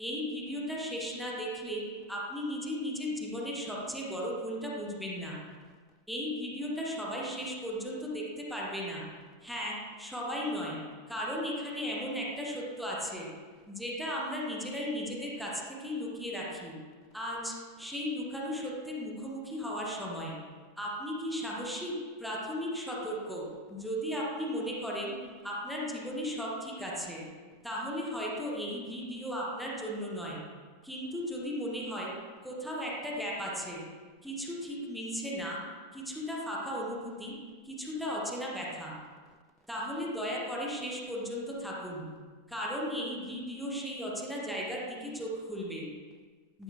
এই ভিডিওটা শেষ না দেখলে আপনি নিজেই নিজের জীবনের সবচেয়ে বড় ভুলটা বুঝবেন না। এই ভিডিওটা সবাই শেষ পর্যন্ত দেখতে পারবে না। হ্যাঁ সবাই নয়, কারণ এখানে এমন একটা সত্য আছে, যেটা আমরা নিজেরাই নিজেদের কাছ থেকেই লুকিয়ে রাখি। আজ সেই লুকানো সত্যের মুখোমুখি হওয়ার সময়। আপনি কি সাহসী? প্রাথমিক সতর্ক। যদি আপনি মনে করেন, আপনার জীবনে সব ঠিক আছে। তাহলে হয়তো এই ভিডিও আপনার জন্য নয়। কিন্তু যদি মনে হয়, কোথাও একটা গ্যাপ আছে। কিছু ঠিক মিলছে না, কিছুটা ফাঁকা অনুভূতি, কিছুটা অচেনা ব্যথা। তাহলে দয়া করে শেষ পর্যন্ত থাকুন। কারণ এই ভিডিও সেই অচেনা জায়গার দিকে চোখ খুলবে।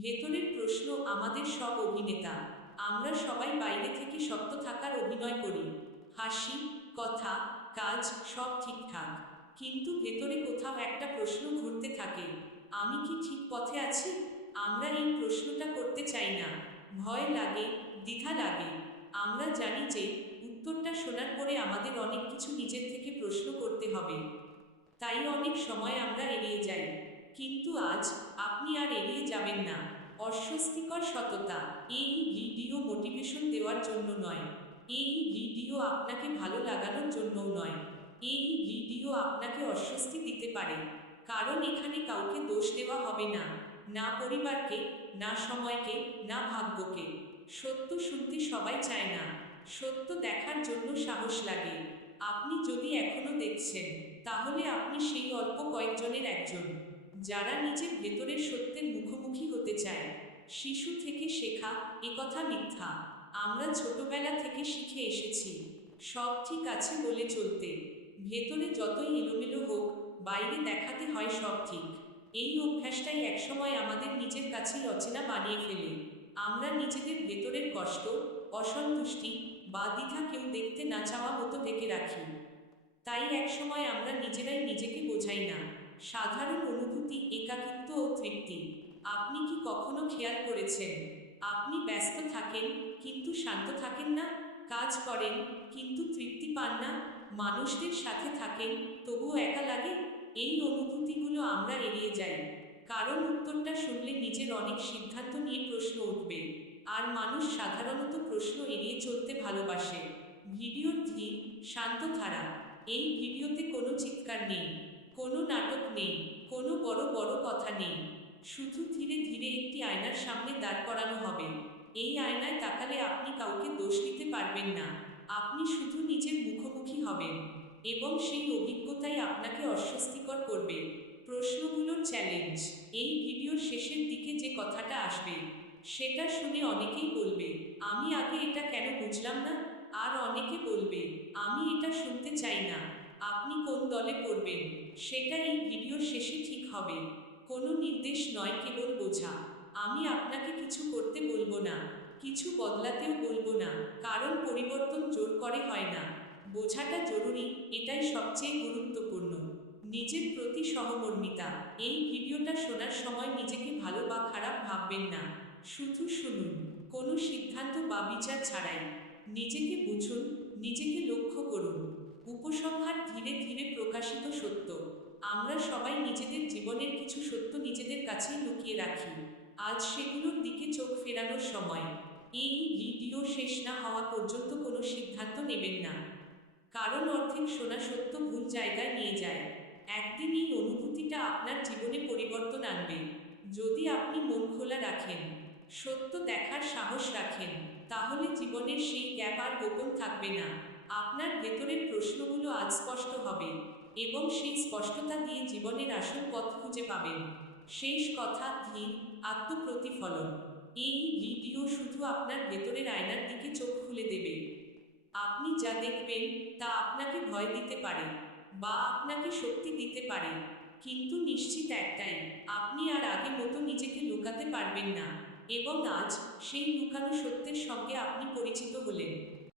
ভেতরের প্রশ্ন আমাদের সব অভিনেতা। আমরা সবাই বাইরে থেকে শক্ত থাকার অভিনয় করি। হাসি, কথা, কাজ সব ঠিকঠাক। কিন্তু ভেতরে কোথাও একটা প্রশ্ন ঘুরতে থাকে, আমি কি ঠিক পথে আছি? আমরা এই প্রশ্নটা করতে চাই না। ভয় লাগে, দ্বিধা লাগে। আমরা জানি যে উত্তরটা শোনার পরে আমাদের অনেক কিছু নিজের থেকে প্রশ্ন করতে হবে। তাই অনেক সময় আমরা এড়িয়ে যাই। কিন্তু আজ আপনি আর এড়িয়ে যাবেন না। অস্বস্তিকর সততা, এই ভিডিও মোটিভেশন দেওয়ার জন্য নয়। এই ভিডিও আপনাকে ভালো লাগানোর জন্যও নয়। এই ভিডিও আপনাকে অস্বস্তি দিতে পারে। কারণ এখানে কাউকে দোষ দেওয়া হবে না। না পরিবারকে, না সময়কে, না ভাগ্যকে। সত্য শুনতে সবাই চায় না। সত্য দেখার জন্য সাহস লাগে। আপনি যদি এখনও দেখছেন, তাহলে আপনি সেই অল্প কয়েকজনের একজন। যারা নিজের ভেতরের সত্যের মুখোমুখি হতে চায়। শিশু থেকে শেখা একথা মিথ্যা। আমরা ছোটবেলা থেকে শিখে এসেছি। সব ঠিক আছে বলে চলতে। ভেতরে যতই এলোমেলো হোক, বাইরে দেখাতে হয় সব ঠিক। এই অভ্যাসটাই একসময় আমাদের নিজের কাছেই অচেনা বানিয়ে ফেলে। আমরা নিজেদের ভেতরের কষ্ট, অসন্তুষ্টি বা দ্বিধা কেউ দেখতে না চাওয়া মতো ডেকে রাখি। তাই একসময় আমরা নিজেরাই নিজেকে বোঝাই না। সাধারণ অনুভূতি, একাকিত্ব ও তৃপ্তি। আপনি কি কখনো খেয়াল করেছেন? আপনি ব্যস্ত থাকেন, কিন্তু শান্ত থাকেন না, কাজ করেন, কিন্তু তৃপ্তি পান না মানুষদের সাথে থাকেন, তবুও একা লাগে? এই অনুভূতিগুলো আমরা এড়িয়ে যাই। কারণ উত্তরটা শুনলে নিজের অনেক সিদ্ধান্ত নিয়ে প্রশ্ন উঠবে। আর মানুষ সাধারণত প্রশ্ন এড়িয়ে চলতে ভালোবাসে। ভিডিওর ধীর, শান্ত ধারা। এই ভিডিওতে কোনো চিৎকার নেই, কোনো নাটক নেই, কোনো বড় বড় কথা নেই। শুধু ধীরে ধীরে একটি আয়নার সামনে দাঁড় করানো হবে। এই আয়নায় তাকালে আপনি কাউকে দোষ দিতে পারবেন না। আপনি শুধু নিজের মুখোমুখি হবেন এবং সেই অভিজ্ঞতাই আপনাকে অস্বস্তিকর করবে। প্রশ্নগুলোর চ্যালেঞ্জ এই ভিডিওর শেষের দিকে যে কথাটা আসবে, সেটা শুনে অনেকেই বলবে, আমি আগে এটা কেন বুঝলাম না? আর অনেকে বলবে, আমি এটা শুনতে চাই না। আপনি কোন দলে পড়বেন? সেটা এই ভিডিওর শেষে ঠিক হবে। কোনো নির্দেশ নয় কেবল বোঝা। আমি আপনাকে কিছু করতে বলব না, কিছু বদলাতেও বলব না, কারণ পরিবর্তন জোর করে হয় না। বোঝাটা জরুরি, এটাই সবচেয়ে গুরুত্বপূর্ণ। নিজের প্রতি সহমর্মিতা, এই ভিডিওটা শোনার সময় নিজেকে ভালো বা খারাপ ভাববেন না। শুধু শুনুন, কোনো সিদ্ধান্ত বা বিচার ছাড়াই। নিজেকে বুঝুন, নিজেকে লক্ষ্য করুন। উপসংহার ধীরে ধীরে প্রকাশিত সত্য। আমরা সবাই নিজেদের জীবনের কিছু সত্য নিজেদের কাছেই লুকিয়ে রাখি। আজ সেগুলোর দিকে চোখ ফেরানোর সময়। এই ভিডিও শেষ না হওয়া পর্যন্ত কোনো সিদ্ধান্ত নেবেন না। কারণ অর্ধেক শোনা সত্য ভুল জায়গায় নিয়ে যায়। একদিন এই অনুভূতিটা আপনার জীবনে পরিবর্তন আনবে। যদি আপনি মন খোলা রাখেন, সত্য দেখার সাহস রাখেন, তাহলে জীবনের সেই গ্যাপ আর গোপন থাকবে না। আপনার ভেতরের প্রশ্নগুলো আজ স্পষ্ট হবে এবং সেই স্পষ্টতা দিয়ে জীবনের আসল পথ খুঁজে পাবেন। শেষ কথা, ধীর আত্মপ্রতিফলন। এই ভিডিও শুধু আপনার ভেতরের আয়নার দিকে চোখ খুলে দেবে। আপনি যা দেখবেন তা আপনাকে ভয় দিতে পারে বা আপনাকে শক্তি দিতে পারে। কিন্তু নিশ্চিত একটাই, আপনি আর আগে মতো নিজেকে লুকাতে পারবেন না। এবং আজ সেই লুকানো সত্যের সঙ্গে আপনি পরিচিত হলেন।